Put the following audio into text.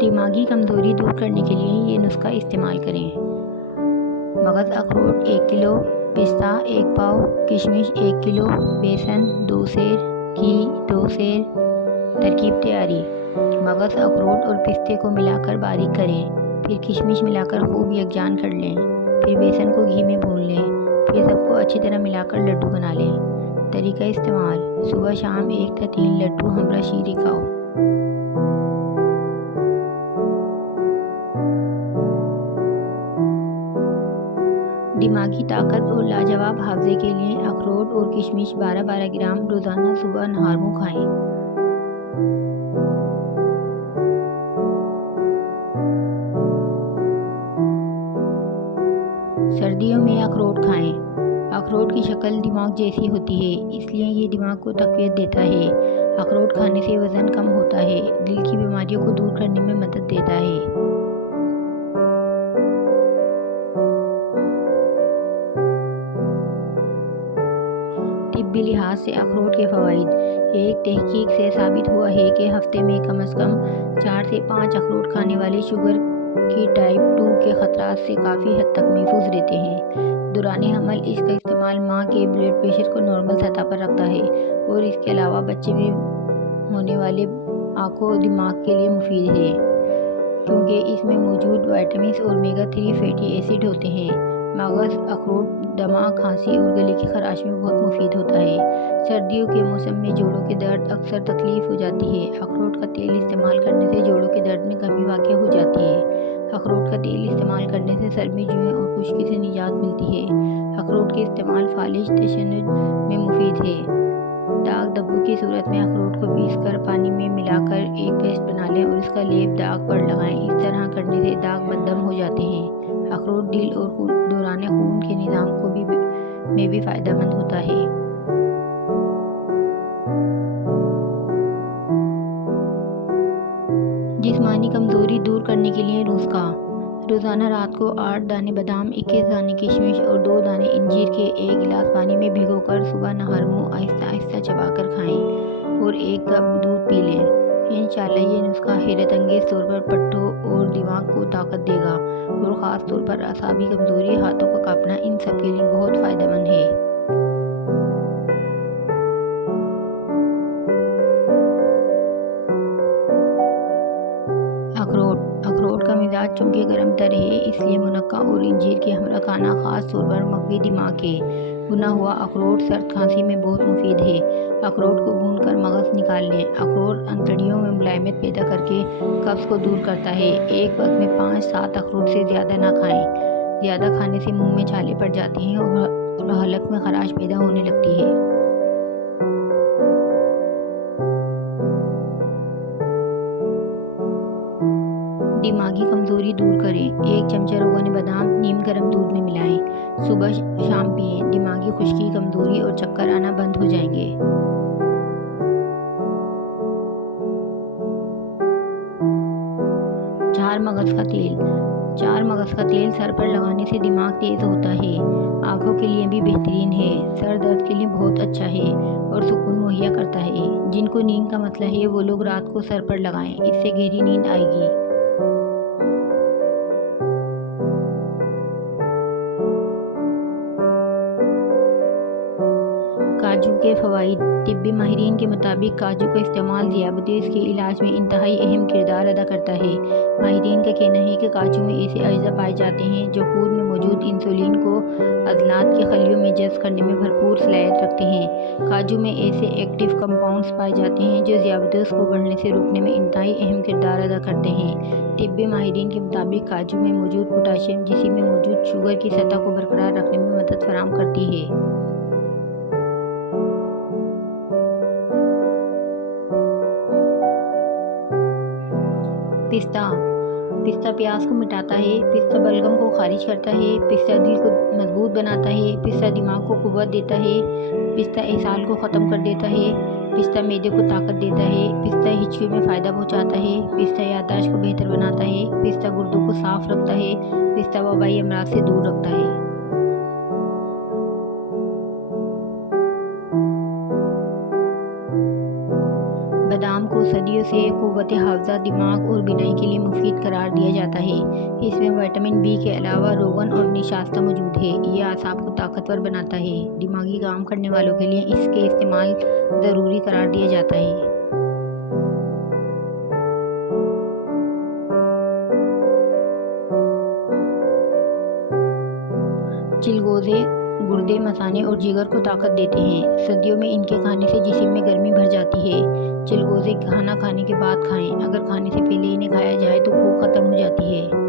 دماغی کمزوری دور کرنے کے لیے یہ نسخہ استعمال کریں۔ مغز اخروٹ 1 کلو، پستہ 1 پاؤ، کشمش 1 کلو، بیسن 2 سیر، گھی 2 سیر۔ ترکیب تیاری: مغز اخروٹ اور پستے کو ملا کر باریک کریں، پھر کشمش ملا کر خوب یکجان کر لیں، پھر بیسن کو گھی میں بھون لیں، پھر سب کو اچھی طرح ملا کر لڈو بنا لیں۔ طریقہ استعمال: صبح شام 1 تا 3 لڈو ہمرا شیریں کھاؤ۔ دماغی طاقت اور لاجواب حافظے کے لیے اخروٹ اور کشمش 12-12 گرام روزانہ صبح نہار منہ کھائیں۔ سردیوں میں اخروٹ کھائیں۔ اخروٹ کی شکل دماغ جیسی ہوتی ہے، اس لیے یہ دماغ کو تقویت دیتا ہے۔ اخروٹ کھانے سے وزن کم ہوتا ہے، دل کی بیماریوں کو دور کرنے میں مدد دیتا ہے۔ طبی لحاظ سے اخروٹ کے فوائد: ایک تحقیق سے ثابت ہوا ہے کہ ہفتے میں کم از کم 4 سے 5 اخروٹ کھانے والے شوگر کی ٹائپ 2 کے خطرات سے کافی حد تک محفوظ رہتے ہیں۔ دوران حمل اس کا استعمال ماں کے بلڈ پریشر کو نارمل سطح پر رکھتا ہے اور اس کے علاوہ بچے میں ہونے والے آنکھوں اور دماغ کے لیے مفید ہے، کیونکہ اس میں موجود وٹامنز اور اومیگا 3 فیٹی ایسڈ ہوتے ہیں۔ مغز اخروٹ دمہ، کھانسی اور گلے کی خراش میں بہت مفید ہوتا ہے۔ سردیوں کے موسم میں جوڑوں کے درد اکثر تکلیف ہو جاتی ہے۔ اخروٹ کا تیل استعمال کرنے سے جوڑوں کے درد میں کمی واقع ہو جاتی ہے۔ اخروٹ کا تیل استعمال کرنے سے سر میں جوئیں اور خشکی سے نجات ملتی ہے۔ اخروٹ کے استعمال فالج تشنج میں مفید ہے۔ داغ دھبوں کی صورت میں اخروٹ کو پیس کر پانی میں ملا کر ایک پیسٹ بنا لیں اور اس کا لیپ داغ پر لگائیں۔ اس طرح کرنے سے داغ مدھم ہو جاتے ہیں۔ اخروٹ دل اور دوران خون کے نظام میں بھی فائدہ مند ہوتا ہے۔ جسمانی کمزوری دور کرنے کے لیے نسخہ: روزانہ رات کو 8 دانے بادام، 21 دانے کشمش اور 2 دانے انجیر کے 1 گلاس پانی میں بھگو کر صبح نہار منہ آہستہ آہستہ چبا کر کھائیں اور 1 کپ دودھ پی لیں۔ انشاءاللہ یہ نسخہ حیرت انگیز طور پر پٹھوں اور دماغ کو طاقت دے گا، اور خاص طور پر اعصابی کمزوری، ہاتھوں کا کانپنا، ان سب کے لیے بہت فائدہ مند ہے۔ اخروٹ کا مزاج چونکہ گرم تر ہے، اس لیے منقع اور انجیر کے ہمراہ کھانا خاص طور پر مقوی دماغ ہے۔ بھنا ہوا اخروٹ سرد کھانسی میں بہت مفید ہے۔ اخروٹ کو بھون کر مغز نکال لیں۔ اخروٹ انتڑیوں میں ملائمت پیدا کر کے قبض کو دور کرتا ہے۔ ایک وقت میں 5-7 اخروٹ سے زیادہ نہ کھائیں، زیادہ کھانے سے منہ میں چھالے پڑ جاتی ہیں اور حلق میں خراش پیدا ہونے لگتی ہے۔ دماغی کمزوری دور کریں۔ 1 چمچہ روغن بادام نیم گرم دودھ میں ملائیں، صبح شام پئیں۔ دماغی خشکی، کمزوری اور چکر آنا بند ہو جائیں گے۔ چار مغز کا تیل: 4 مغز کا تیل سر پر لگانے سے دماغ تیز ہوتا ہے، آنکھوں کے لیے بھی بہترین ہے، سر درد کے لیے بہت اچھا ہے اور سکون مہیا کرتا ہے۔ جن کو نیند کا مسئلہ ہے وہ لوگ رات کو سر پر لگائیں، اس سے گہری نیند آئے گی۔ کاجو کے فوائد: طبی ماہرین کے مطابق کاجو کا استعمال ذیابیطس کے علاج میں انتہائی اہم کردار ادا کرتا ہے۔ ماہرین کا کہنا ہے کہ کاجو میں ایسے اجزاء پائے جاتے ہیں جو خون میں موجود انسولین کو عضلات کے خلیوں میں جذب کرنے میں بھرپور صلاحیت رکھتے ہیں۔ کاجو میں ایسے ایکٹیو کمپاؤنڈز پائے جاتے ہیں جو ذیابیطس کو بڑھنے سے روکنے میں انتہائی اہم کردار ادا کرتے ہیں۔ طبی ماہرین کے مطابق کاجو میں موجود پوٹاشیم جسم میں موجود شوگر کی سطح کو برقرار رکھنے میں مدد فراہم کرتی ہے۔ پستہ پیاس کو مٹاتا ہے، پستہ بلغم کو خارج کرتا ہے، پستہ دل کو مضبوط بناتا ہے، پستہ دماغ کو قوت دیتا ہے، پستہ اسہال کو ختم کر دیتا ہے، پستہ معدے کو طاقت دیتا ہے، پستہ ہچکیوں میں فائدہ پہنچاتا ہے، پستہ یادداشت کو بہتر بناتا ہے، پستہ گردوں کو صاف رکھتا ہے، پستہ وبائی امراض سے دور رکھتا ہے۔ بادام کو صدیوں سے قوت حافظہ، دماغ اور بینائی کے لیے مفید قرار دیا جاتا ہے۔ اس میں وٹامن بی کے علاوہ روغن اور نشاستہ موجود ہے۔ یہ اعصاب کو طاقتور بناتا ہے۔ دماغی کام کرنے والوں کے لیے اس کے استعمال ضروری قرار دیا جاتا ہے۔ چلگوزے گردے، مثانے اور جگر کو طاقت دیتے ہیں۔ سردیوں میں ان کے کھانے سے جسم میں گرمی بھر جاتی ہے۔ چلگوزے کھانا کھانے کے بعد کھائیں۔ اگر کھانے سے پہلے انہیں کھایا جائے تو بھوک ختم ہو جاتی ہے۔